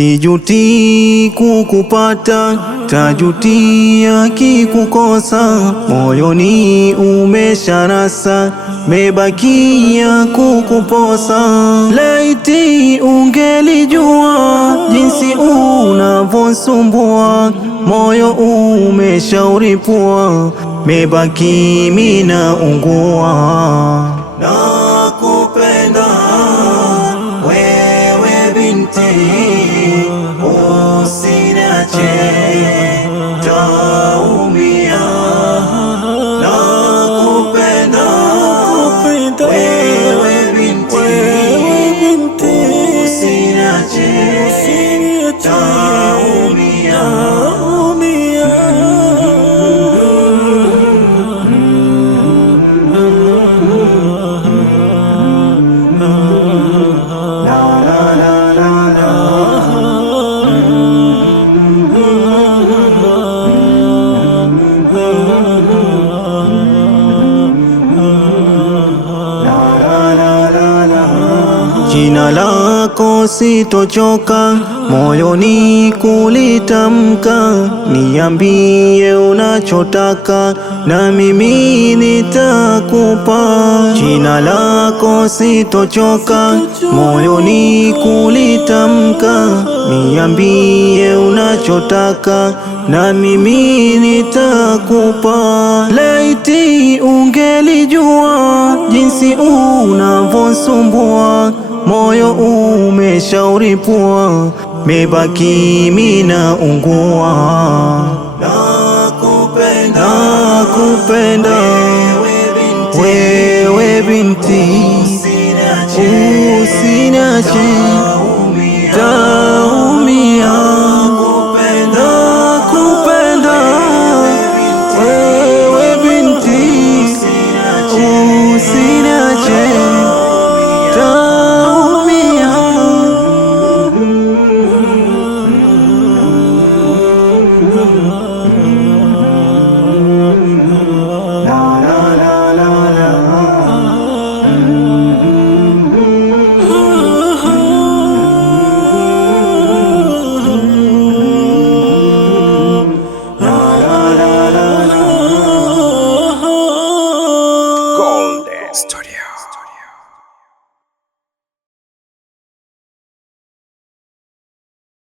Sijuti kukupata, tajutia kikukosa. Moyoni umesharasa, mebakia kukuposa. Laiti ungelijua jinsi unavyosumbua. Moyo umeshauripua, mebaki mina ungua. Nakupenda wewe binti, usiniache taumia. Nakupenda wewe binti, usiniache taumia. Jina lako sitochoka, moyoni kulitamka. Niambie unachotaka, na mimi nitakupa. Jina lako sitochoka, moyoni kulitamka. Niambie unachotaka, na mimi nitakupa. Laiti ungelijua jinsi unavyosumbua. Moyo umeshauripua, mebaki mina ungua. Nakupenda wewe binti, usiniache